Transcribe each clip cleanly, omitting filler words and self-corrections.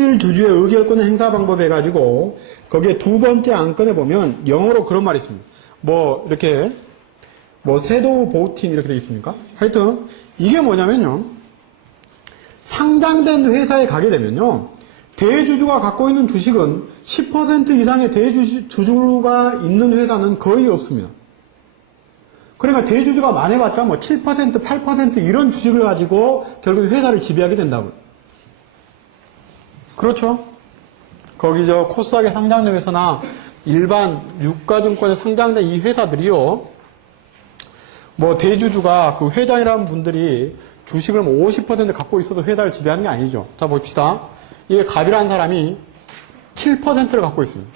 실질 주주의 의결권 행사 방법 해가지고 거기에 두 번째 안건에 보면 영어로 그런 말이 있습니다. 뭐 이렇게 뭐 섀도우 보팅 이렇게 되어 있습니까? 하여튼 이게 뭐냐면요. 상장된 회사에 가게 되면요. 대주주가 갖고 있는 주식은 10% 이상의 대주주가 있는 회사는 거의 없습니다. 그러니까 대주주가 많아봤자 뭐 7%, 8% 이런 주식을 가지고 결국 회사를 지배하게 된다고요. 그렇죠? 거기 코스닥에 상장된 회사나 일반 유가증권에 상장된 이 회사들이요. 뭐 대주주가 그 회장이라는 분들이 주식을 뭐 50% 갖고 있어도 회사를 지배하는 게 아니죠. 자 봅시다. 이게 갑이라는 사람이 7%를 갖고 있습니다.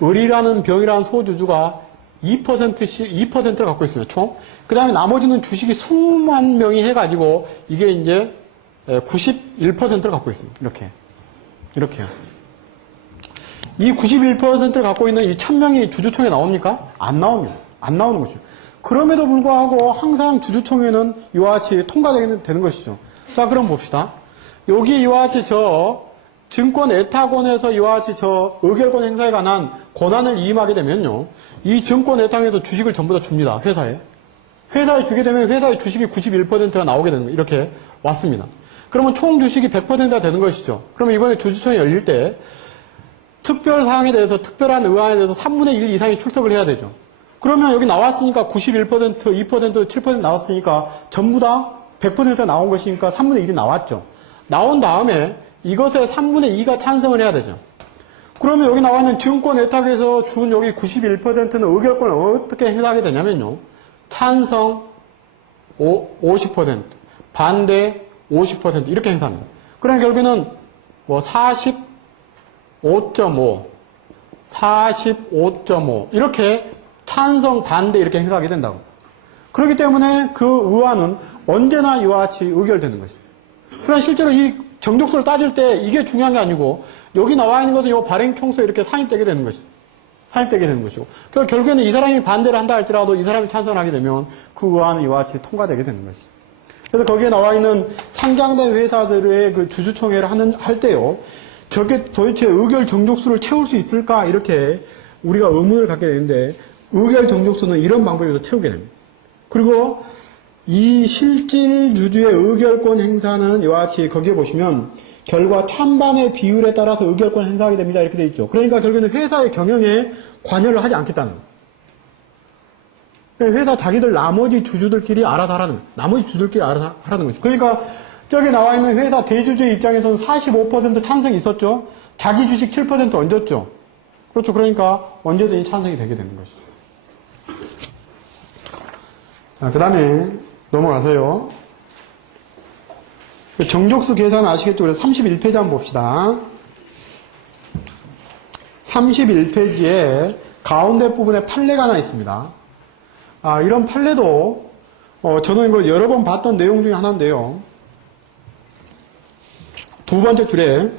을이라는 병이라는 소주주가 2%를 갖고 있습니다. 총. 그 다음에 나머지는 주식이 수만 명이 해가지고 이게 이제 91%를 갖고 있습니다. 이렇게요. 이 91%를 갖고 있는 이 1000명이 주주총회에 나옵니까? 안 나옵니다. 안 나오는 것이죠. 그럼에도 불구하고 항상 주주총회는 이와 같이 통과되게 되는 것이죠. 자, 그럼 봅시다. 여기 이와 같이 증권 애탁원에서 이와 같이 의결권 행사에 관한 권한을 이임하게 되면요. 이 증권 애탁원에서 주식을 전부 다 줍니다. 회사에 주게 되면 회사의 주식이 91%가 나오게 되는 거예요. 이렇게 왔습니다. 그러면 총 주식이 100%가 되는 것이죠. 그러면 이번에 주주총회 열릴 때 특별 사항에 대해서, 특별한 의안에 대해서 3분의 1 이상이 출석을 해야 되죠. 그러면 여기 나왔으니까 91%, 2%, 7% 나왔으니까 전부 다 100%가 나온 것이니까 3분의 1이 나왔죠. 나온 다음에 이것에 3분의 2가 찬성을 해야 되죠. 그러면 여기 나와 있는 증권 애탁에서 준 여기 91%는 의결권을 어떻게 행사하게 되냐면요. 찬성 50%, 반대 50% 이렇게 행사합니다. 그러면 결국에는 뭐 45.5, 45.5 이렇게 찬성, 반대 이렇게 행사하게 된다고. 그렇기 때문에 그 의안은 언제나 이와 같이 의결되는 것이죠. 그러나 실제로 이 정족수를 따질 때 이게 중요한 게 아니고 여기 나와 있는 것은 이 발행 총수에 이렇게 산입되게 되는 것이죠. 결국에는 이 사람이 반대를 한다 할지라도 이 사람이 찬성하게 되면 그 의안은 이와 같이 통과되게 되는 것이죠. 그래서 거기에 나와 있는 상장된 회사들의 그 주주총회를 할 때요. 저게 도대체 의결 정족수를 채울 수 있을까? 이렇게 우리가 의문을 갖게 되는데 의결 정족수는 이런 방법에서 채우게 됩니다. 그리고 이 실질 주주의 의결권 행사는 이와 같이 거기에 보시면 결과 찬반의 비율에 따라서 의결권 행사하게 됩니다. 이렇게 되어 있죠. 그러니까 결국에는 회사의 경영에 관여를 하지 않겠다는 거예요. 회사 자기들 나머지 주주들끼리 알아서 하라는 거예요. 나머지 주주들끼리 알아서 하라는 거죠. 그러니까 저기 나와 있는 회사 대주주의 입장에서는 45% 찬성이 있었죠. 자기 주식 7% 얹었죠. 그렇죠. 그러니까 언제든지 찬성이 되게 되는 것이죠. 자, 그 다음에 넘어가서요. 정족수 계산 아시겠죠? 그래서 31페이지 한번 봅시다. 31페이지에 가운데 부분에 판례가 하나 있습니다. 이런 판례도 저는 이거 여러 번 봤던 내용 중에 하나인데요. 두 번째 줄에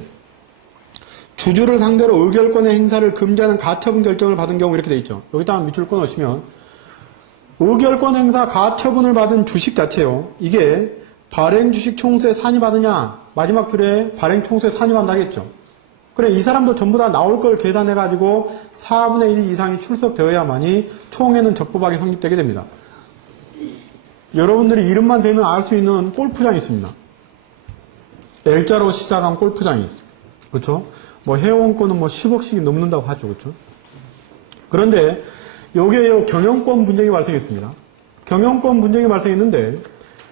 주주를 상대로 의결권의 행사를 금지하는 가처분 결정을 받은 경우 이렇게 돼 있죠. 여기다가 밑줄 끊으시면 의결권 행사 가처분을 받은 주식 자체요. 이게 발행 주식 총수에 산입하느냐 마지막 줄에 발행 총수에 산입한다 하겠죠. 그래 이 사람도 전부 다 나올 걸 계산해가지고 4분의 1 이상이 출석되어야만이 총회는 적법하게 성립되게 됩니다. 여러분들이 이름만 대면 알 수 있는 골프장이 있습니다. L자로 시작한 골프장이 있습니다. 그렇죠? 뭐 회원권은 뭐 10억씩이 넘는다고 하죠. 그렇죠? 그런데 여기에 경영권 분쟁이 발생했습니다. 경영권 분쟁이 발생했는데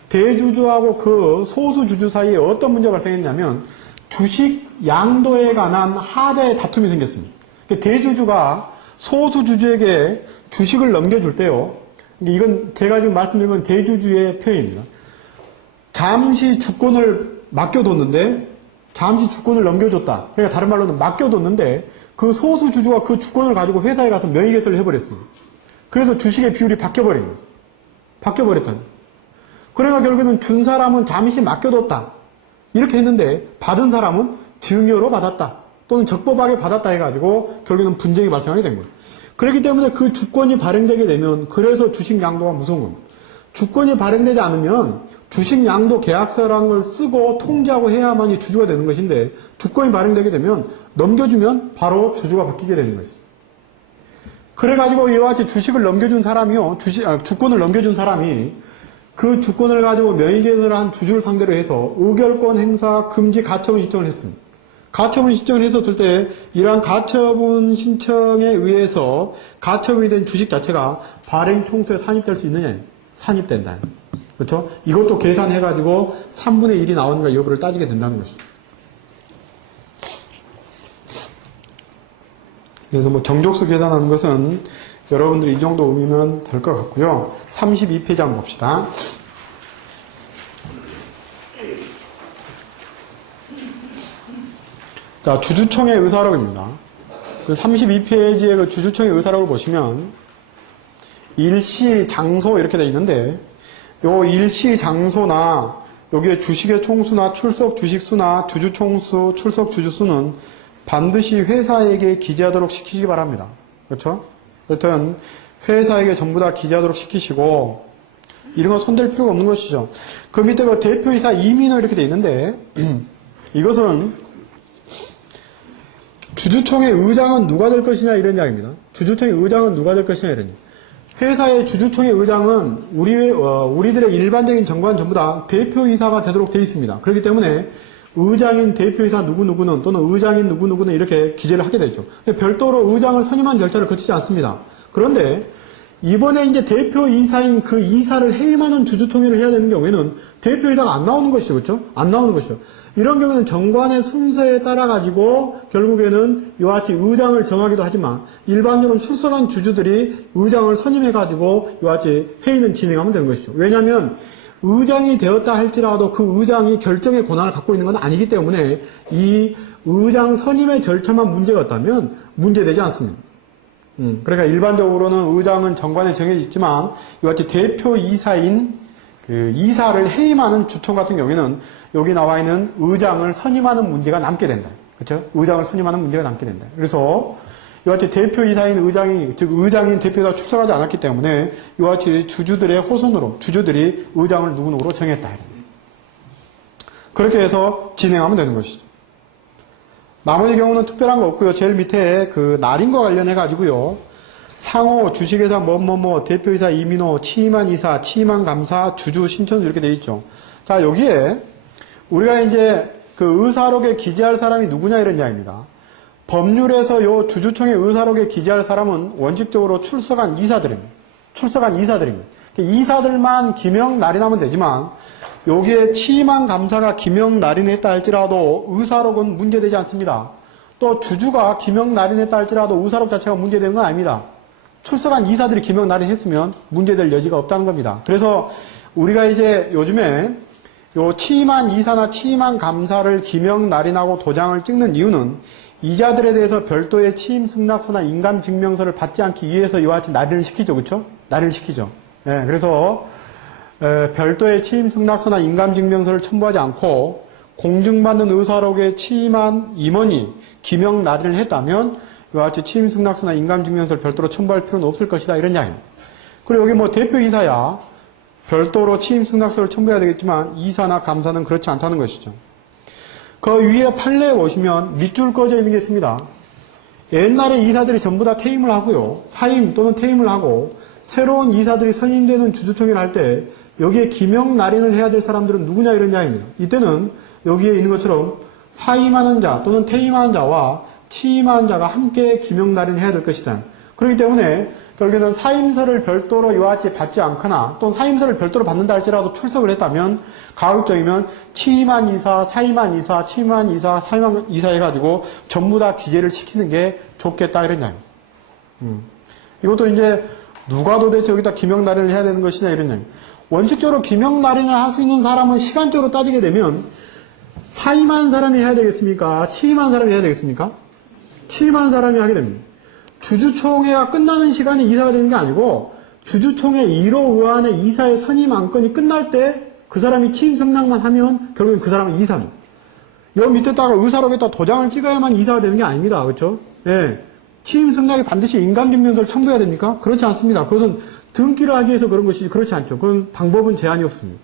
대주주하고 그 소수주주 사이에 어떤 문제가 발생했냐면 주식 양도에 관한 하자의 다툼이 생겼습니다. 대주주가 소수주주에게 주식을 넘겨줄 때요. 이건 제가 지금 말씀드린 건 대주주의 표현입니다. 잠시 주권을 맡겨뒀는데 잠시 주권을 넘겨줬다. 그러니까 다른 말로는 맡겨뒀는데 그 소수주주가 그 주권을 가지고 회사에 가서 명의개설을 해버렸습니다. 그래서 주식의 비율이 바뀌어버린 거죠. 바뀌어버렸다는 거예요. 그러니까 결국에는 준 사람은 잠시 맡겨뒀다. 이렇게 했는데 받은 사람은 증여로 받았다. 또는 적법하게 받았다 해가지고 결국에는 분쟁이 발생하게 된 거예요. 그렇기 때문에 그 주권이 발행되게 되면 그래서 주식 양도가 무서운 겁니다. 주권이 발행되지 않으면 주식 양도 계약서라는 걸 쓰고 통지하고 해야만이 주주가 되는 것인데 주권이 발행되게 되면 넘겨주면 바로 주주가 바뀌게 되는 것이죠. 그래가지고 이와 같이 주식을 넘겨준 사람이요, 주권을 넘겨준 사람이 그 주권을 가지고 명의개설을 한 주주를 상대로 해서 의결권 행사 금지 가처분 신청을 했습니다. 가처분 신청을 했었을 때 이러한 가처분 신청에 의해서 가처분이 된 주식 자체가 발행 총수에 산입될 수 있느냐? 산입된다. 그렇죠? 이것도 계산해가지고 3분의 1이 나오는가 여부를 따지게 된다는 것이죠. 그래서 뭐 정족수 계산하는 것은 여러분들이 이 정도 의미면 될 것 같고요. 32페이지 한번 봅시다. 자, 주주총회 의사록입니다. 그 32페이지에 그 주주총회 의사록을 보시면 일시, 장소 이렇게 되어 있는데 요 일시, 장소나 여기에 주식의 총수나 출석 주식수나 주주 총수, 출석 주주수는 반드시 회사에게 기재하도록 시키시기 바랍니다. 그렇죠? 하여튼 회사에게 전부 다 기재하도록 시키시고 이런 거 손댈 필요가 없는 것이죠. 그 밑에 그 대표이사 이민호 이렇게 되어 있는데 이것은 주주총회 의장은 누가 될 것이냐 이런 이야기입니다. 주주총회 의장은 누가 될 것이냐 이런 이야기. 회사의 주주총회 의장은 우리들의 일반적인 정관 전부 다 대표이사가 되도록 되어 있습니다. 그렇기 때문에 의장인 대표이사 누구누구는 또는 의장인 누구누구는 이렇게 기재를 하게 되죠. 별도로 의장을 선임한 절차를 거치지 않습니다. 그런데 이번에 이제 대표이사인 그 이사를 해임하는 주주총회를 해야 되는 경우에는 대표이사가 안 나오는 것이죠. 그렇죠? 안 나오는 것이죠. 이런 경우는 정관의 순서에 따라 가지고 결국에는 이와 같이 의장을 정하기도 하지만 일반적으로 출석한 주주들이 의장을 선임해 가지고 이와 같이 회의는 진행하면 되는 것이죠. 왜냐하면 의장이 되었다 할지라도 그 의장이 결정의 권한을 갖고 있는 건 아니기 때문에 이 의장 선임의 절차만 문제가 없다면 문제되지 않습니다. 그러니까 일반적으로는 의장은 정관에 정해져 있지만 이와 같이 대표이사인 그 이사를 해임하는 주총 같은 경우에는 여기 나와 있는 의장을 선임하는 문제가 남게 된다. 그렇죠? 의장을 선임하는 문제가 남게 된다. 그래서 이와 같이 대표이사인 의장이, 즉 의장인 대표이사가 출석하지 않았기 때문에 이와 같이 주주들의 호선으로 주주들이 의장을 누구누구로 정했다. 그렇게 해서 진행하면 되는 것이죠. 나머지 경우는 특별한 거 없고요. 제일 밑에 그 날인과 관련해 가지고요. 상호, 주식회사 뭐뭐뭐, 대표이사 이민호, 취임한 이사, 취임한 감사, 주주 신천수 이렇게 되어 있죠. 자, 여기에 우리가 이제 그 의사록에 기재할 사람이 누구냐 이런 이야기입니다. 법률에서 요 주주총회 의사록에 기재할 사람은 원칙적으로 출석한 이사들입니다. 출석한 이사들입니다. 이사들만 기명 날인하면 되지만 여기에 취임한 감사가 기명 날인했다 할지라도 의사록은 문제되지 않습니다. 또 주주가 기명 날인했다 할지라도 의사록 자체가 문제되는 건 아닙니다. 출석한 이사들이 기명 날인했으면 문제될 여지가 없다는 겁니다. 그래서 우리가 이제 요즘에 요 취임한 이사나 취임한 감사를 기명 날인하고 도장을 찍는 이유는 이자들에 대해서 별도의 취임 승낙서나 인감증명서를 받지 않기 위해서 이와 같이 날인을 시키죠. 그렇죠? 날인을 시키죠. 예, 그래서 별도의 취임 승낙서나 인감증명서를 첨부하지 않고 공증받는 의사록에 취임한 임원이 기명 날인을 했다면 이와 같이 취임 승낙서나 인감증명서를 별도로 첨부할 필요는 없을 것이다 이런 이야기입니다. 그리고 여기 뭐 대표이사야 별도로 취임 승낙서를 첨부해야 되겠지만 이사나 감사는 그렇지 않다는 것이죠. 그 위에 판례에 보시면 밑줄 꺼져 있는 게 있습니다. 옛날에 이사들이 전부 다 퇴임을 하고요. 사임 또는 퇴임을 하고 새로운 이사들이 선임되는 주주총회를 할 때 여기에 기명 날인을 해야 될 사람들은 누구냐 이런 이야기입니다. 이때는 여기에 있는 것처럼 사임하는 자 또는 퇴임하는 자와 취임하는 자가 함께 기명 날인을 해야 될 것이다. 그렇기 때문에 결국에는 사임서를 별도로 이와 같이 받지 않거나 또는 사임서를 별도로 받는다 할지라도 출석을 했다면 가급적이면 취임한 이사, 사임한 이사, 취임한 이사, 사임한 이사 해가지고 전부 다 기재를 시키는 게 좋겠다 이런 이야기. 이것도 이제 누가 도대체 여기다 기명 날인을 해야 되는 것이냐 이런 이야기. 원칙적으로 기명 날인을 할 수 있는 사람은 시간적으로 따지게 되면 사임한 사람이 해야 되겠습니까? 취임한 사람이 해야 되겠습니까? 취임한 사람이 하게 됩니다. 주주총회가 끝나는 시간에 이사가 되는 게 아니고 주주총회 1호 의안의 이사의 선임 안건이 끝날 때 그 사람이 취임 승낙만 하면 결국엔 그 사람은 이사입니다. 여기 밑에다가 의사록에다 도장을 찍어야만 이사가 되는 게 아닙니다. 그렇죠? 예. 취임 승낙이 반드시 인감증명서를 첨부해야 됩니까? 그렇지 않습니다. 그것은 등기를 하기 위해서 그런 것이지 그렇지 않죠. 그런 방법은 제한이 없습니다.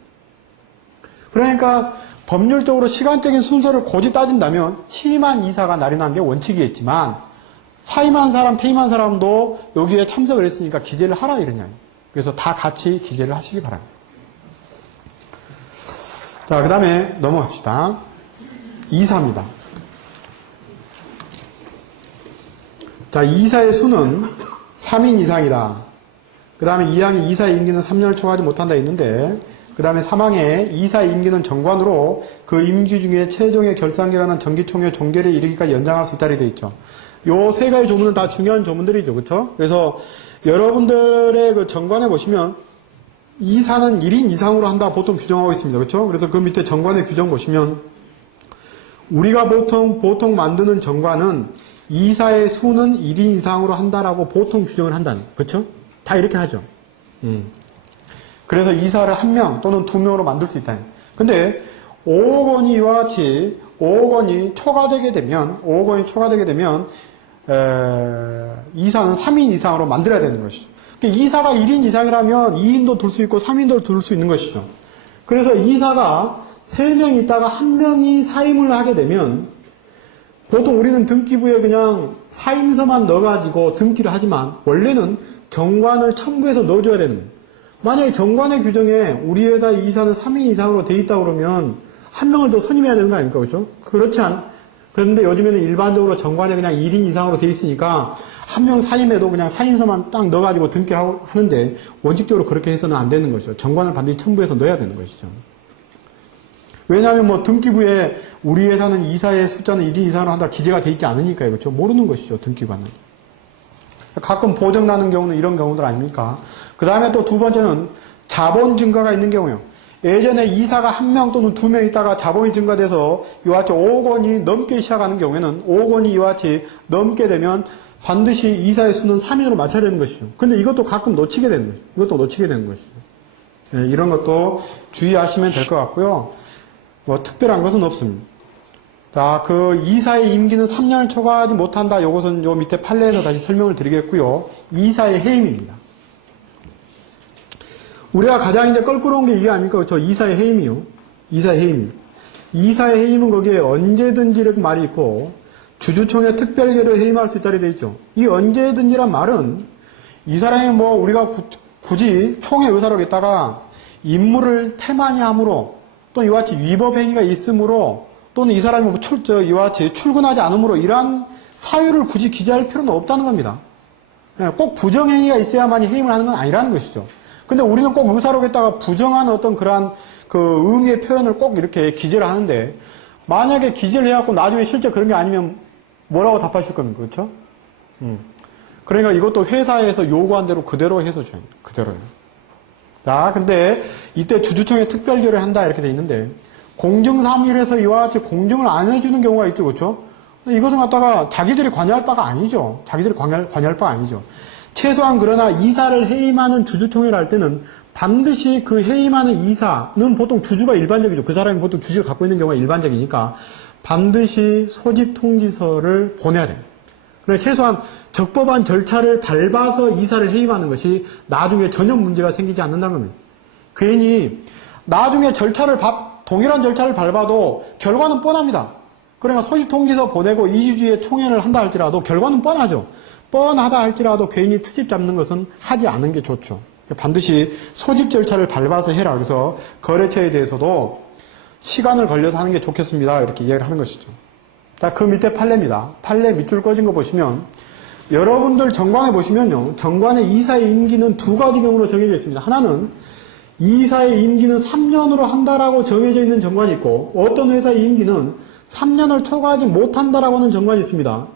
그러니까 법률적으로 시간적인 순서를 고지 따진다면 취임한 이사가 날인한 게 원칙이겠지만 사임한 사람, 퇴임한 사람도 여기에 참석을 했으니까 기재를 하라 이러냐. 그래서 다 같이 기재를 하시기 바랍니다. 자, 그 다음에 넘어갑시다. 이사입니다. 자, 이사의 수는 3인 이상이다. 그 다음에 2항에 이사의 임기는 3년을 초과하지 못한다 있는데, 그 다음에 3항에 이사의 임기는 정관으로 그 임기 중에 최종의 결산기간은 정기총회 종결에 이르기까지 연장할 수 있다고 되어 있죠. 요 세 가지 조문은 다 중요한 조문들이죠. 그렇죠? 그래서 여러분들의 그 정관에 보시면 이사는 1인 이상으로 한다 보통 규정하고 있습니다. 그렇죠? 그래서 그 밑에 정관의 규정 보시면 우리가 보통 만드는 정관은 이사의 수는 1인 이상으로 한다라고 보통 규정을 한다는. 그렇죠? 다 이렇게 하죠. 그래서 이사를 1명 또는 2명으로 만들 수 있다. 근데 5억 원이 이와 같이 5억 원이 초과되게 되면 이사는 3인 이상으로 만들어야 되는 것이죠. 그러니까 이사가 1인 이상이라면 2인도 둘 수 있고 3인도 둘 수 있는 것이죠. 그래서 이사가 3명 있다가 1명이 사임을 하게 되면 보통 우리는 등기부에 그냥 사임서만 넣어가지고 등기를 하지만 원래는 정관을 첨부해서 넣어줘야 되는 거예요. 만약에 정관의 규정에 우리 회사 이사는 3인 이상으로 돼 있다 그러면 1명을 더 선임해야 되는 거 아닙니까? 그렇죠? 그런데 요즘에는 일반적으로 정관에 그냥 1인 이상으로 돼 있으니까 1명 사임해도 그냥 사임서만 딱 넣어가지고 등기하는데 원칙적으로 그렇게 해서는 안 되는 것이죠. 정관을 반드시 첨부해서 넣어야 되는 것이죠. 왜냐하면 뭐 등기부에 우리 회사는 이사의 숫자는 1인 이상으로 한다 기재가 돼 있지 않으니까요. 그렇죠? 모르는 것이죠. 등기관은. 가끔 보정 나는 경우는 이런 경우들 아닙니까? 그 다음에 또 두 번째는 자본 증가가 있는 경우요. 예전에 이사가 1명 또는 2명 있다가 자본이 증가돼서 이와 같이 5억 원이 넘게 시작하는 경우에는 5억 원이 이와 같이 넘게 되면 반드시 이사의 수는 3인으로 맞춰야 되는 것이죠. 근데 이것도 가끔 놓치게 되는 것이죠. 네, 이런 것도 주의하시면 될 것 같고요. 뭐 특별한 것은 없습니다. 자, 그 이사의 임기는 3년을 초과하지 못한다. 이것은 요 밑에 판례에서 다시 설명을 드리겠고요. 이사의 해임입니다. 우리가 가장 이제 껄끄러운 게 이게 아닙니까? 그렇죠? 이사의 해임이요. 이사의 해임. 이사의 해임은 거기에 언제든지 이렇게 말이 있고 주주총회 특별결의로 해임할 수 있다고 되어 있죠. 이 언제든지란 말은 이 사람이 뭐 우리가 굳이 총회 의사로 있다가 임무를 태만히 함으로 또 이와 같이 위법 행위가 있으므로 또는 이 사람이 뭐 이와 같이 출근하지 않으므로 이러한 사유를 굳이 기재할 필요는 없다는 겁니다. 꼭 부정행위가 있어야만이 해임을 하는 건 아니라는 것이죠. 근데 우리는 꼭 의사로겠다가 부정한 어떤 그러한 그 의미의 표현을 꼭 이렇게 기재를 하는데 만약에 기재를 해갖고 나중에 실제 그런 게 아니면 뭐라고 답하실 겁니까? 그렇죠? 그러니까 이것도 회사에서 요구한 대로 그대로 해서 줘요. 그대로요. 자, 근데 이때 주주총회 특별결의 한다 이렇게 돼 있는데 공정사무실에서 이와 같이 공정을 안 해주는 경우가 있죠. 그렇죠? 이것은 갖다가 자기들이 관여할 바가 아니죠. 관여할 바가 아니죠. 최소한 그러나 이사를 해임하는 주주총회를 할 때는 반드시 그 해임하는 이사는 보통 주주가 일반적이죠. 그 사람이 보통 주주를 갖고 있는 경우가 일반적이니까 반드시 소집 통지서를 보내야 됩니다. 그래서 최소한 적법한 절차를 밟아서 이사를 해임하는 것이 나중에 전혀 문제가 생기지 않는다는 겁니다. 괜히 나중에 동일한 절차를 밟아도 결과는 뻔합니다. 그러니까 소집 통지서 보내고 2주 뒤에 총회를 한다 할지라도 결과는 뻔하죠. 뻔하다 할지라도 괜히 트집 잡는 것은 하지 않는 게 좋죠. 반드시 소집 절차를 밟아서 해라. 그래서 거래처에 대해서도 시간을 걸려서 하는 게 좋겠습니다. 이렇게 이야기를 하는 것이죠. 자, 그 밑에 판례입니다. 판례 밑줄 꺼진 거 보시면 여러분들 정관에 보시면요. 정관의 이사의 임기는 두 가지 경우로 정해져 있습니다. 하나는 이사의 임기는 3년으로 한다라고 정해져 있는 정관이 있고 어떤 회사의 임기는 3년을 초과하지 못한다라고 하는 정관이 있습니다.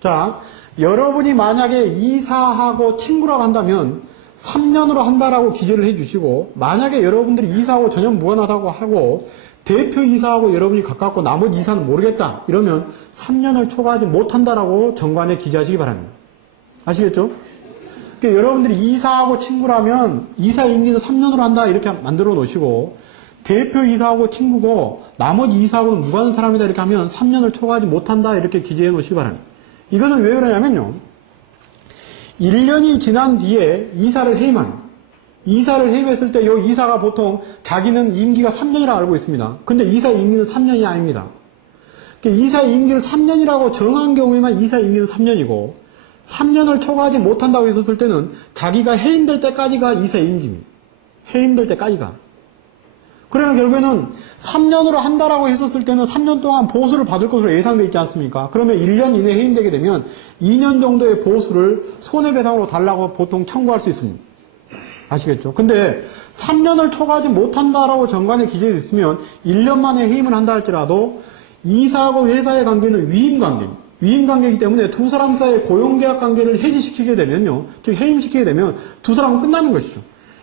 자, 여러분이 만약에 이사하고 친구라고 한다면 3년으로 한다라고 기재를 해주시고 만약에 여러분들이 이사하고 전혀 무관하다고 하고 대표 이사하고 여러분이 가깝고 나머지 이사는 모르겠다 이러면 3년을 초과하지 못한다라고 정관에 기재하시기 바랍니다. 아시겠죠? 그러니까 여러분들이 이사하고 친구라면 이사 임기는 3년으로 한다 이렇게 만들어 놓으시고 대표 이사하고 친구고 나머지 이사하고는 무관한 사람이다 이렇게 하면 3년을 초과하지 못한다 이렇게 기재해 놓으시기 바랍니다. 이거는 왜 그러냐면요. 1년이 지난 뒤에 이사를 해임했을 때 이 이사가 보통 자기는 임기가 3년이라고 알고 있습니다. 근데 이사의 임기는 3년이 아닙니다. 이사의 임기를 3년이라고 정한 경우에만 이사의 임기는 3년이고 3년을 초과하지 못한다고 했었을 때는 자기가 해임될 때까지가 이사의 임기입니다. 해임될 때까지가. 그러면 결국에는 3년으로 한다라고 했었을 때는 3년 동안 보수를 받을 것으로 예상되어 있지 않습니까? 그러면 1년 이내에 해임되게 되면 2년 정도의 보수를 손해배상으로 달라고 보통 청구할 수 있습니다. 아시겠죠? 근데 3년을 초과하지 못한다라고 정관에 기재되어 있으면 1년 만에 해임을 한다 할지라도 이사하고 회사의 관계는 위임관계입니다. 위임관계이기 때문에 두 사람 사이의 고용계약 관계를 해지시키게 되면요. 즉 해임시키게 되면 두 사람은 끝나는 것이죠.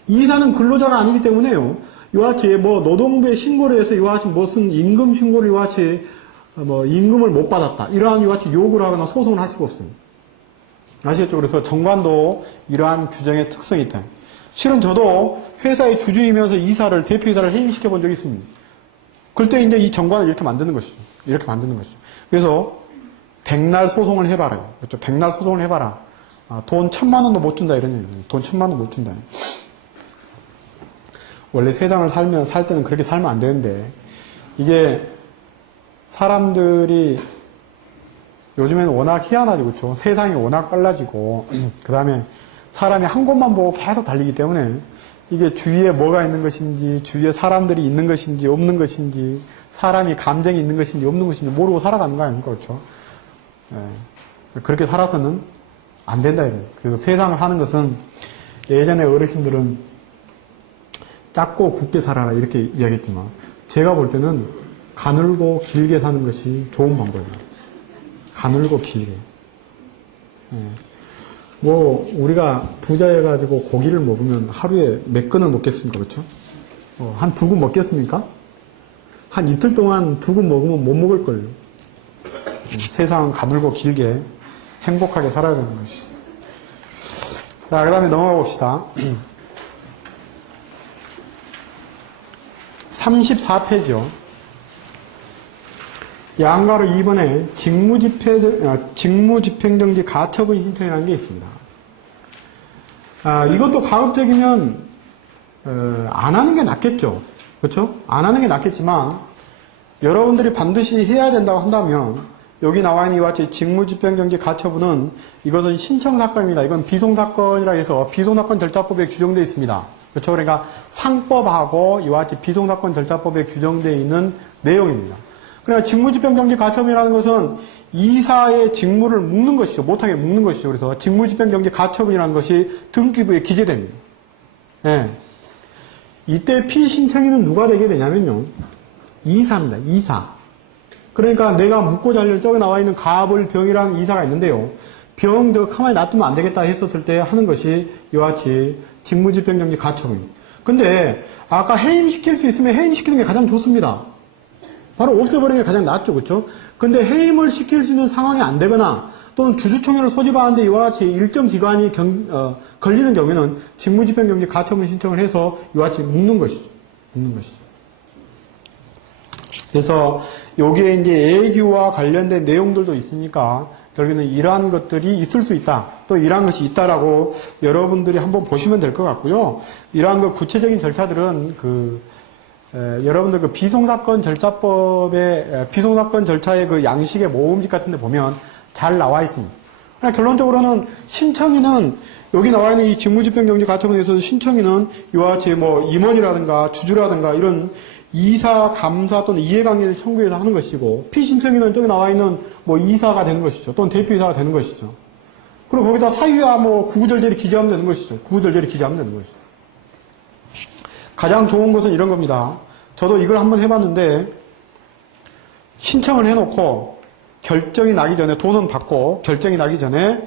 이사는 근로자가 아니기 때문에요. 이와 같이 노동부에 신고를 해서 이와 같이 무슨 임금 신고를 이와 같이 임금을 못 받았다. 이러한 이와 같이 요구를 하거나 소송을 할 수가 없습니다. 아시겠죠? 그래서 정관도 이러한 규정의 특성이 있다. 실은 저도 회사의 주주이면서 대표이사를 해임시켜 본 적이 있습니다. 그때 이제 이 정관을 이렇게 만드는 것이죠. 이렇게 만드는 것이죠. 그래서 백날 소송을 해봐라. 그렇죠? 백날 소송을 해봐라. 돈 1,000만 원도 못 준다. 이런 얘기예요. 돈 1,000만 원도 못 준다. 원래 세상을 살 때는 그렇게 살면 안 되는데, 이게 사람들이 요즘에는 워낙 희한하죠. 그렇죠? 세상이 워낙 빨라지고, 그 다음에 사람이 한 곳만 보고 계속 달리기 때문에 이게 주위에 뭐가 있는 것인지, 주위에 사람들이 있는 것인지, 없는 것인지, 사람이 감정이 있는 것인지, 없는 것인지 모르고 살아가는 거 아닙니까? 그렇죠? 예. 그렇게 살아서는 안 된다. 이래요. 그래서 세상을 하는 것은 예전에 어르신들은 짧고 굵게 살아라 이렇게 이야기했지만 제가 볼 때는 가늘고 길게 사는 것이 좋은 방법입니다. 가늘고 길게. 우리가 부자여가지고 고기를 먹으면 하루에 몇 근을 먹겠습니까? 그렇죠? 한 2근 먹겠습니까? 한 이틀 동안 2근 먹으면 못 먹을걸요. 세상은 가늘고 길게 행복하게 살아야 되는 것이. 자, 그 다음에 넘어가 봅시다. 34페이지요. 양가로 2번에 직무집행정지 가처분 신청이라는 게 있습니다. 이것도 가급적이면 안 하는 게 낫겠죠. 그렇죠? 안 하는 게 낫겠지만 여러분들이 반드시 해야 된다고 한다면 여기 나와 있는 이와 같이 직무집행정지 가처분은 이것은 신청사건입니다. 이건 비송사건이라 해서 비송사건 절차법에 규정되어 있습니다. 그렇죠? 그러니까 상법하고 이와 같이 비송사건 절차법에 규정되어 있는 내용입니다. 그러니까 직무집행정지 가처분이라는 것은 이사의 직무를 묶는 것이죠. 못하게 묶는 것이죠. 그래서 직무집행정지 가처분이라는 것이 등기부에 기재됩니다. 예. 이때 피신청인은 누가 되게 되냐면요. 이사입니다. 이사. 그러니까 내가 묻고 잘려 저기 나와 있는 가불병이라는 이사가 있는데요. 병 가만히 놔두면 안 되겠다 했었을 때 하는 것이 이와 같이 직무집행정지 가처분입니다. 근데 아까 해임시킬 수 있으면 해임시키는 게 가장 좋습니다. 바로 없애버리는 게 가장 낫죠. 그렇죠? 근데 해임을 시킬 수 있는 상황이 안 되거나 또는 주주총회를 소집하는데 이와 같이 일정 기간이 걸리는 경우에는 직무집행정지 가처분 신청을 해서 이와 같이 묶는 것이죠. 묶는 것이죠. 그래서 여기에 이제 예규와 관련된 내용들도 있으니까 결국에는 이러한 것들이 있을 수 있다. 또 이러한 것이 있다라고 여러분들이 한번 보시면 될 것 같고요. 이러한 그 구체적인 절차들은 여러분들 그 비송사건 절차법의 비송사건 절차의 그 양식의 모음집 같은 데 보면 잘 나와 있습니다. 그러나 결론적으로는 신청인은 여기 나와 있는 이 직무집행정지 가처분에 있어서 신청인은 이와 같이 임원이라든가 주주라든가 이런 이사, 감사 또는 이해관계를 청구해서 하는 것이고 피신청인은 저기 나와 있는 이사가 되는 것이죠. 또는 대표이사가 되는 것이죠. 그리고 거기다 사유와 구구절절히 기재하면 되는 것이죠. 구구절절히 기재하면 되는 것이죠. 가장 좋은 것은 이런 겁니다. 저도 이걸 한번 해봤는데 신청을 해놓고 결정이 나기 전에 돈은 받고 결정이 나기 전에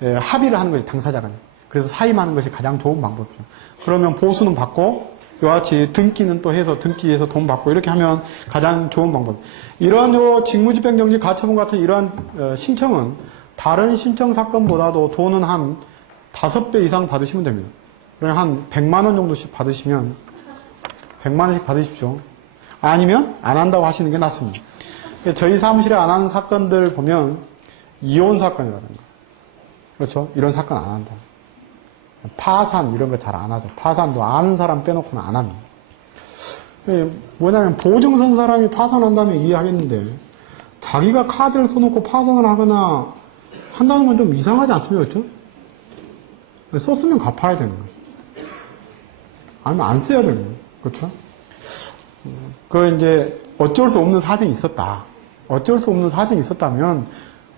합의를 하는 거예요. 당사자가. 그래서 사임하는 것이 가장 좋은 방법이죠. 그러면 보수는 받고 이와 같이 등기는 또 해서 등기해서 돈 받고 이렇게 하면 가장 좋은 방법. 이러한 직무집행정지 가처분 같은 이러한 신청은 다른 신청 사건보다도 돈은 한 5배 이상 받으시면 됩니다. 그냥 한 100만 원 정도씩 받으시면 100만 원씩 받으십시오. 아니면 안 한다고 하시는 게 낫습니다. 저희 사무실에 안 하는 사건들 보면 이혼 사건이라든가 그렇죠? 이런 사건 안 한다. 파산 이런 거 잘 안 하죠. 파산도 아는 사람 빼놓고는 안 합니다. 뭐냐면 보증선 사람이 파산한다면 이해하겠는데 자기가 카드를 써놓고 파산을 하거나 한다는 건 좀 이상하지 않습니까? 그렇죠? 썼으면 갚아야 되는 거죠. 아니면 안 써야 되는 거죠. 그렇죠? 그 이제 어쩔 수 없는 사정이 있었다. 어쩔 수 없는 사정이 있었다면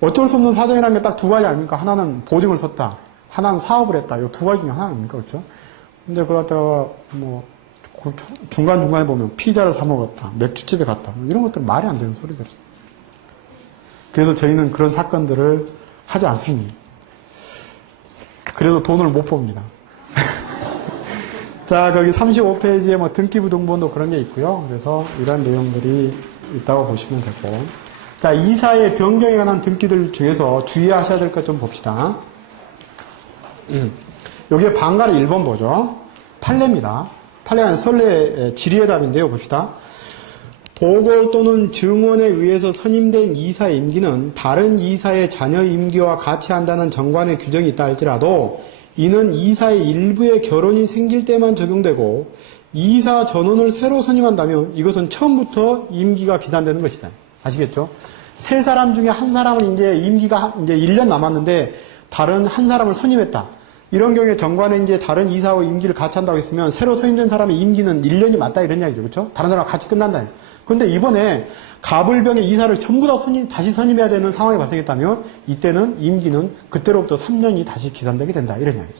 어쩔 수 없는 사정이라는 게 딱 두 가지 아닙니까? 하나는 보증을 썼다. 하나는 사업을 했다. 이 두 가지 중에 하나 아닙니까? 그렇죠? 근데 그걸 갖다가 뭐 중간중간에 보면 피자를 사 먹었다. 맥주집에 갔다. 이런 것들 말이 안 되는 소리들이죠. 그래서 저희는 그런 사건들을 하지 않습니다. 그래도 돈을 못 봅니다. 자, 거기 35페이지에 뭐 등기부등본도 그런 게 있고요. 그래서 이런 내용들이 있다고 보시면 되고. 자, 이사의 변경에 관한 등기들 중에서 주의하셔야 될 것 좀 봅시다. 여기에 방가를 1번 보죠. 판례입니다. 판례가 선례 질의의 답인데요. 봅시다. 보궐 또는 증원에 의해서 선임된 이사의 임기는 다른 이사의 자녀 임기와 같이 한다는 정관의 규정이 있다 할지라도 이는 이사의 일부의 결혼이 생길 때만 적용되고 이사 전원을 새로 선임한다면 이것은 처음부터 임기가 기산되는 것이다. 아시겠죠? 세 사람 중에 한 사람은 이제 임기가 이제 1년 남았는데 다른 한 사람을 선임했다. 이런 경우에 정관에 이제 다른 이사와 임기를 같이 한다고 했으면 새로 선임된 사람의 임기는 1년이 맞다 이런 이야기죠. 그렇죠? 다른 사람과 같이 끝난다. 그런데 이번에 가불병의 이사를 전부 다 다시 선임해야 되는 상황이 발생했다면 이때는 임기는 그때로부터 3년이 다시 기산되게 된다. 이런 이야기죠.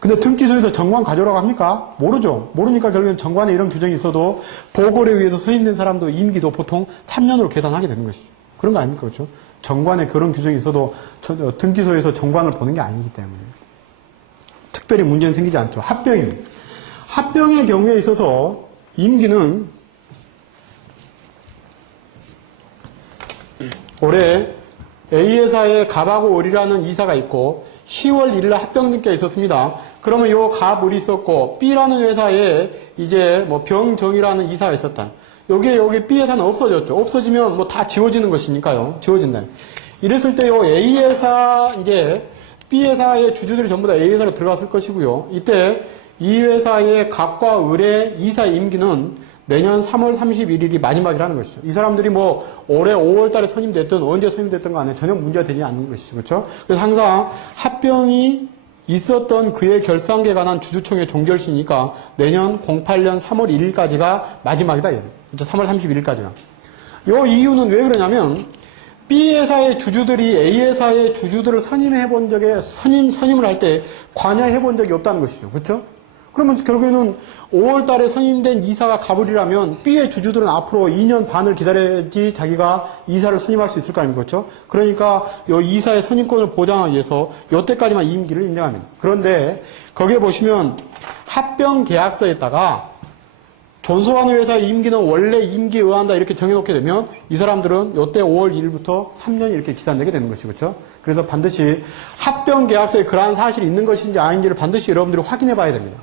근데 등기소에서 정관 가져오라고 합니까? 모르죠. 모르니까 결국엔 정관에 이런 규정이 있어도 보궐에 의해서 선임된 사람도 임기도 보통 3년으로 계산하게 되는 것이죠. 그런 거 아닙니까? 그렇죠? 정관에 그런 규정이 있어도 등기소에서 정관을 보는 게 아니기 때문에 특별히 문제는 생기지 않죠. 합병입니다. 합병의 경우에 있어서 임기는 올해 A회사에 갑하고 을이라는 이사가 있고 10월 1일 합병 등기가 있었습니다. 그러면 요 갑, 을이 있었고 B라는 회사에 이제 뭐 병정이라는 이사가 있었다. 여기 B회사는 없어졌죠. 없어지면 뭐 다 지워지는 것이니까요. 지워진다. 이랬을 때 요 A회사 이제 B회사의 주주들이 전부 다 A회사로 들어갔을 것이고요. 이때 이 회사의 갑과 을의 이사 임기는 내년 3월 31일이 마지막이라는 것이죠. 이 사람들이 뭐 올해 5월 달에 선임됐든 언제 선임됐든 간에 전혀 문제가 되지 않는 것이죠. 그렇죠? 그래서 항상 합병이 있었던 그의 결산기에 관한 주주총회 종결시니까 내년 08년 3월 1일까지가 마지막이다. 그렇죠? 3월 31일까지가. 요 이유는 왜 그러냐면 B회사의 주주들이 A회사의 주주들을 선임해 본 적에 선임을 할 때 관여해 본 적이 없다는 것이죠. 그렇죠? 그러면 결국에는 5월 달에 선임된 이사가 갑을이라면 B의 주주들은 앞으로 2년 반을 기다려야지 자기가 이사를 선임할 수 있을 거 아닙니까? 그렇죠? 그러니까 이 이사의 선임권을 보장하기 위해서 이때까지만 임기를 인정합니다. 그런데 거기에 보시면 합병 계약서에다가 존속하는 회사의 임기는 원래 임기에 의한다 이렇게 정해놓게 되면 이 사람들은 이때 5월 1일부터 3년이 이렇게 기산되게 되는 것이죠. 그렇죠? 그래서 반드시 합병 계약서에 그러한 사실이 있는 것인지 아닌지를 반드시 여러분들이 확인해 봐야 됩니다.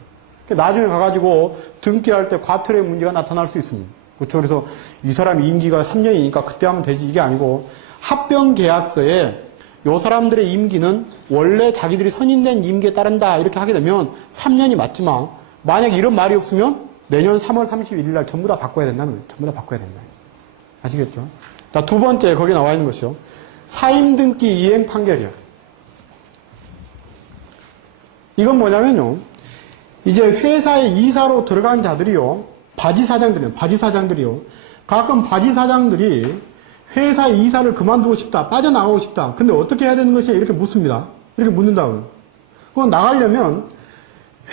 나중에 가가지고 등기할 때 과태료의 문제가 나타날 수 있습니다. 그렇죠? 그래서 이 사람이 임기가 3년이니까 그때 하면 되지 이게 아니고 합병 계약서에 이 사람들의 임기는 원래 자기들이 선임된 임기에 따른다 이렇게 하게 되면 3년이 맞지만 만약 이런 말이 없으면 내년 3월 31일 날 전부 다 바꿔야 된다는 거예요. 전부 다 바꿔야 된다. 아시겠죠? 자, 두 번째 거기 나와 있는 것이요. 사임등기 이행 판결이요. 이건 뭐냐면요. 이제 회사의 이사로 들어간 자들이요. 바지사장들이요. 가끔 바지사장들이 회사의 이사를 그만두고 싶다. 빠져나가고 싶다. 근데 어떻게 해야 되는 것이냐 이렇게 묻습니다. 이렇게 묻는다고요. 그건 나가려면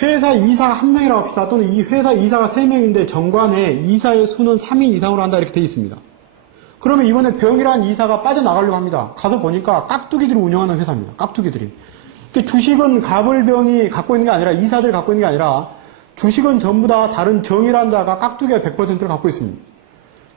회사 이사가 1명이라고 합시다. 또는 이 회사 이사가 3명인데 정관에 이사의 수는 3인 이상으로 한다 이렇게 되어 있습니다. 그러면 이번에 병이라는 이사가 빠져나가려고 합니다. 가서 보니까 깍두기들이 운영하는 회사입니다. 깍두기들이. 주식은 갑을병이 갖고 있는 게 아니라 이사들이 갖고 있는 게 아니라 주식은 전부 다 다른 정이라는 자가 깍두기가 100%를 갖고 있습니다.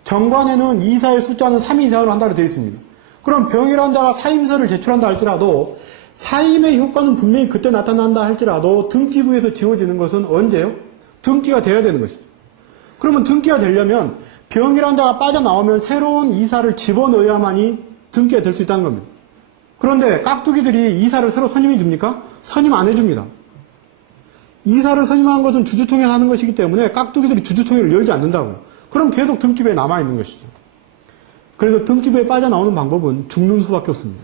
정관에는 이사의 숫자는 3인 이상으로 한다고 되어 있습니다. 그럼 병이라는 자가 사임서를 제출한다 할지라도 사임의 효과는 분명히 그때 나타난다 할지라도 등기부에서 지워지는 것은 언제요? 등기가 돼야 되는 것이죠. 그러면 등기가 되려면 병이라는 자가 빠져나오면 새로운 이사를 집어넣어야만이 등기가 될 수 있다는 겁니다. 그런데 깍두기들이 이사를 새로 선임해 줍니까? 선임 안 해줍니다. 이사를 선임한 것은 주주총회에서 하는 것이기 때문에 깍두기들이 주주총회를 열지 않는다고요. 그럼 계속 등기부에 남아있는 것이죠. 그래서 등기부에 빠져나오는 방법은 죽는 수밖에 없습니다.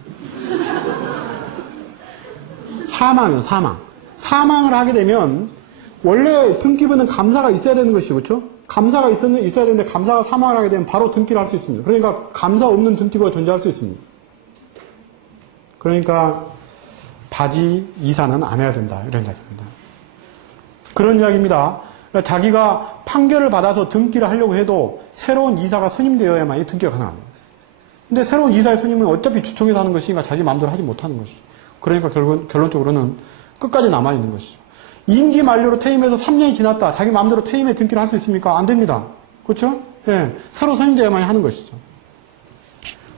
사망이요, 사망. 사망을 하게 되면 원래 등기부는 감사가 있어야 되는 것이죠. 그렇죠? 감사가 있어야 되는데 감사가 사망을 하게 되면 바로 등기를 할 수 있습니다. 그러니까 감사 없는 등기부가 존재할 수 있습니다. 그러니까 바지 이사는 안 해야 된다. 이런 이야기입니다. 그런 이야기입니다. 그러니까 자기가 판결을 받아서 등기를 하려고 해도 새로운 이사가 선임되어야만 이 등기가 가능합니다. 근데 새로운 이사의 선임은 어차피 주총에서 하는 것이니까 자기 마음대로 하지 못하는 것이죠. 그러니까 결론적으로는 끝까지 남아있는 것이죠. 임기 만료로 퇴임해서 3년이 지났다. 자기 마음대로 퇴임에 등기를 할 수 있습니까? 안 됩니다. 그렇죠? 예, 새로 선임되어야만 하는 것이죠.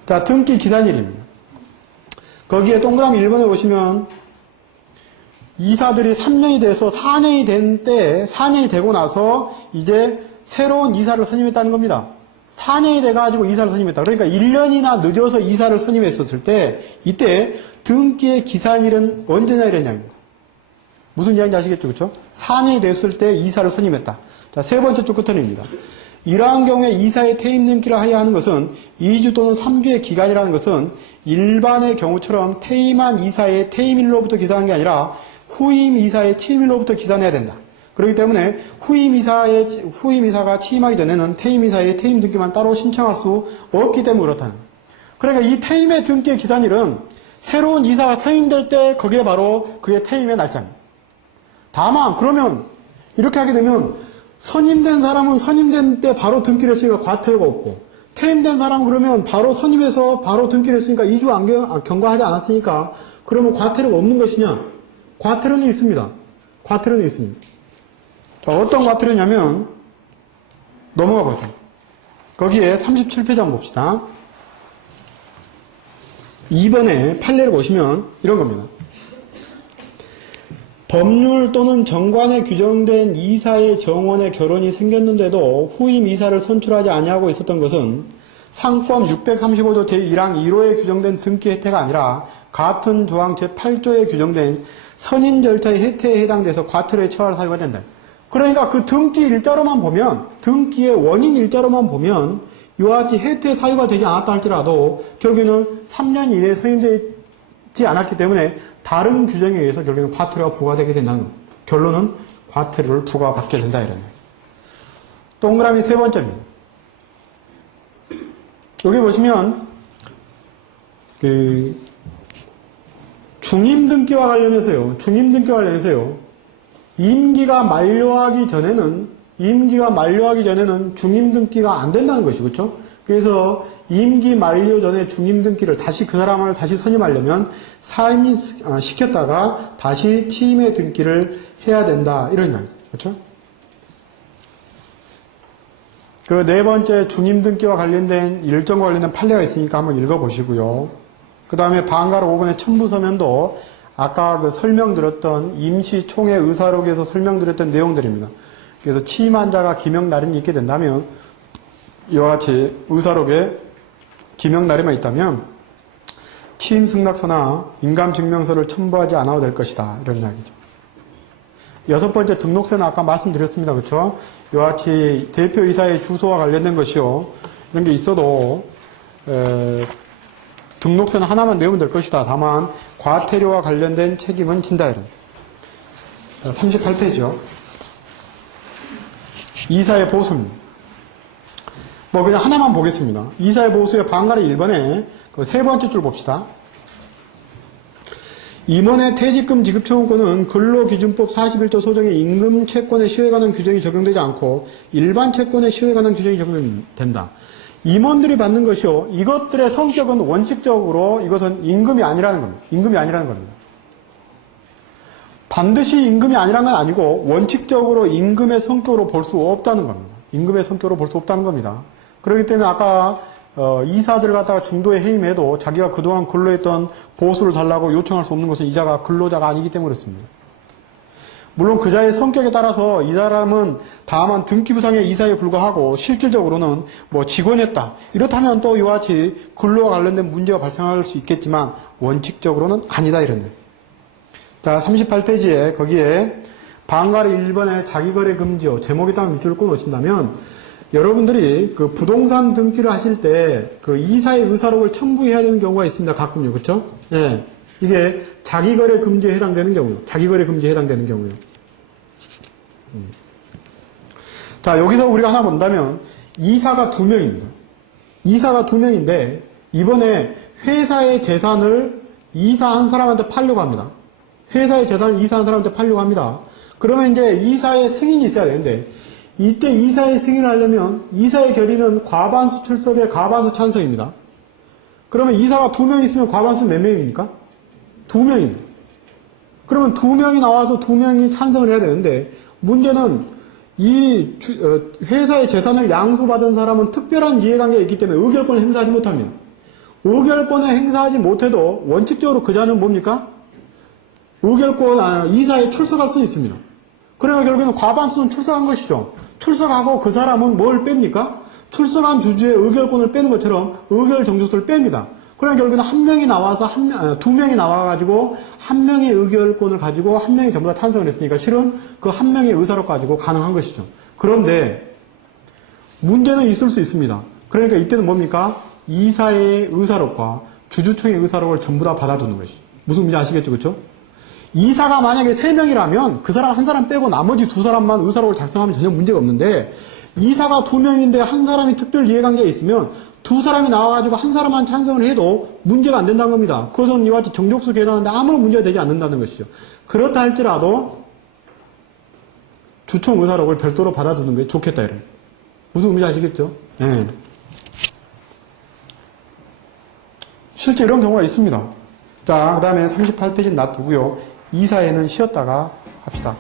자, 등기 기산일입니다. 거기에 동그라미 1번에 보시면 이사들이 3년이 돼서 4년이 된 때, 4년이 되고 나서 이제 새로운 이사를 선임했다는 겁니다. 4년이 돼가지고 이사를 선임했다. 그러니까 1년이나 늦어서 이사를 선임했었을 때, 이때 등기의 기산일은 언제냐 이런 이야기입니다. 무슨 이야기인지 아시겠죠? 그렇죠? 4년이 됐을 때 이사를 선임했다. 자, 세 번째 쪽 끝선입니다. 이러한 경우에 이사의 퇴임 등기를 하여야 하는 것은 2주 또는 3주의 기간이라는 것은 일반의 경우처럼 퇴임한 이사의 퇴임일로부터 기산하는 게 아니라 후임 이사의 취임일로부터 기산해야 된다. 그렇기 때문에 후임 이사가 취임하기 전에는 퇴임 이사의 퇴임 등기만 따로 신청할 수 없기 때문에 그렇다는 거예요. 그러니까 이 퇴임의 등기의 기산일은 새로운 이사가 선임될 때 그게 바로 그의 퇴임의 날짜입니다. 다만 그러면 이렇게 하게 되면 선임된 사람은 선임된 때 바로 등기를 했으니까 과태료가 없고 퇴임된 사람은 그러면 바로 선임해서 바로 등기를 했으니까 2주 경과하지 않았으니까 그러면 과태료가 없는 것이냐? 과태료는 있습니다. 과태료는 있습니다. 자, 어떤 과태료냐면 넘어가 보죠. 거기에 37페이지 봅시다. 2번에 판례를 보시면 이런 겁니다. 법률 또는 정관에 규정된 이사의 정원의 결혼이 생겼는데도 후임 이사를 선출하지 아니하고 있었던 것은 상법 635조 제1항 1호에 규정된 등기 혜택가 아니라 같은 조항 제8조에 규정된 선임 절차의 혜택에 해당돼서 과태료에 처할 사유가 된다. 그러니까 그 등기 일자로만 보면, 등기의 원인 일자로만 보면 이와 같이 혜택 사유가 되지 않았다 할지라도 결국에는 3년 이내에 선임되지 않았기 때문에 다른 규정에 의해서 결국에는 과태료가 부과되게 된다는 겁니다. 결론은 과태료를 부과받게 된다 이런 거예요. 동그라미 세 번째입니다. 여기 보시면 중임등기와 관련해서요. 임기가 만료하기 전에는 중임등기가 안 된다는 것이죠. 그렇죠? 그래서 임기 만료 전에 중임등기를 다시 그 사람을 다시 선임하려면 사임시켰다가 다시 취임의 등기를 해야 된다. 이런 이야기. 그렇죠? 그 네 번째 중임등기와 관련된 일정과 관련된 판례가 있으니까 한번 읽어보시고요. 그 다음에 방가로 5번의 첨부서면도 아까 그 설명드렸던 임시총회 의사록에서 설명드렸던 내용들입니다. 그래서 취임한 자가 기명 날인이 있게 된다면 이와 같이 의사록에 기명 날인만 있다면 취임 승낙서나 인감증명서를 첨부하지 않아도 될 것이다. 이런 이야기죠. 여섯 번째 등록세는 아까 말씀드렸습니다. 그렇죠? 이와 같이 대표이사의 주소와 관련된 것이요. 이런 게 있어도 등록세는 하나만 내면 될 것이다. 다만 과태료와 관련된 책임은 진다. 이런. 38페이지요. 이사의 보수입니다. 뭐 그냥 하나만 보겠습니다. 이사의 보수의 방가리 1번에 그 세 번째 줄 봅시다. 임원의 퇴직금 지급 청구권은 근로기준법 41조 소정의 임금 채권의 시효에 관한 규정이 적용되지 않고 일반 채권의 시효에 관한 규정이 적용된다. 임원들이 받는 것이요. 이것들의 성격은 원칙적으로 이것은 임금이 아니라는 겁니다. 임금이 아니라는 겁니다. 반드시 임금이 아니라는 건 아니고 원칙적으로 임금의 성격으로 볼 수 없다는 겁니다. 임금의 성격으로 볼 수 없다는 겁니다. 그렇기 때문에 아까 이사들을 갖다가 중도에 해임해도 자기가 그동안 근로했던 보수를 달라고 요청할 수 없는 것은 이자가 근로자가 아니기 때문에 그렇습니다. 물론 그자의 성격에 따라서 이 사람은 다만 등기부상의 이사에 불과하고 실질적으로는 뭐 직원이었다. 이렇다면 또 이와 같이 근로와 관련된 문제가 발생할 수 있겠지만 원칙적으로는 아니다 이런데. 자, 38페이지에 거기에 방가리 1번에 자기거래 금지요. 제목에다가 밑줄을 끊어놓으신다면 여러분들이 그 부동산 등기를 하실 때 그 이사의 의사록을 첨부해야 되는 경우가 있습니다. 가끔요. 그렇죠? 예. 이게 자기거래 금지에 해당되는 경우요. 자기거래 금지에 해당되는 경우요. 자, 여기서 우리가 하나 본다면 이사가 2명입니다. 이사가 2명인데 이번에 회사의 재산을 이사 한 사람한테 팔려고 합니다. 회사의 재산을 이사 한 사람한테 팔려고 합니다. 그러면 이제 이사의 승인이 있어야 되는데 이때 이사의 승인을 하려면 이사의 결의는 과반수 출석에 과반수 찬성입니다. 그러면 이사가 2명 있으면 과반수 몇 명입니까? 2명입니다. 그러면 2명이 나와서 2명이 찬성을 해야 되는데 문제는 이 회사의 재산을 양수받은 사람은 특별한 이해관계가 있기 때문에 의결권을 행사하지 못합니다. 의결권을 행사하지 못해도 원칙적으로 그자는 뭡니까? 이사에 출석할 수 있습니다. 그러면 결국에는 과반수는 출석한 것이죠. 출석하고 그 사람은 뭘 뺍니까? 출석한 주주의 의결권을 빼는 것처럼 의결 정족수를 뺍니다. 그러면 결국에는 한 명이 나와서 2명이 나와가지고 한 명의 의결권을 가지고 한 명이 전부 다 찬성을 했으니까 실은 그 한 명의 의사록 가지고 가능한 것이죠. 그런데 문제는 있을 수 있습니다. 그러니까 이때는 뭡니까? 이사의 의사록과 주주총회 의사록을 전부 다 받아두는 것이죠. 무슨 의미인지 아시겠죠? 그렇죠? 이사가 만약에 3명이라면 그 사람 한 사람 빼고 나머지 2사람만 의사록을 작성하면 전혀 문제가 없는데 이사가 2명인데 한 사람이 특별 이해관계에 있으면 2사람이 나와가지고 한 사람만 찬성을 해도 문제가 안 된다는 겁니다. 그것은 이와 같이 정족수 계산하는데 아무런 문제가 되지 않는다는 것이죠. 그렇다 할지라도 주총 의사록을 별도로 받아두는 게 좋겠다 이런. 무슨 의미인지 아시겠죠? 네. 실제 이런 경우가 있습니다. 자, 그 다음에 38페이지는 놔두고요. 이사에는 쉬었다가 합시다.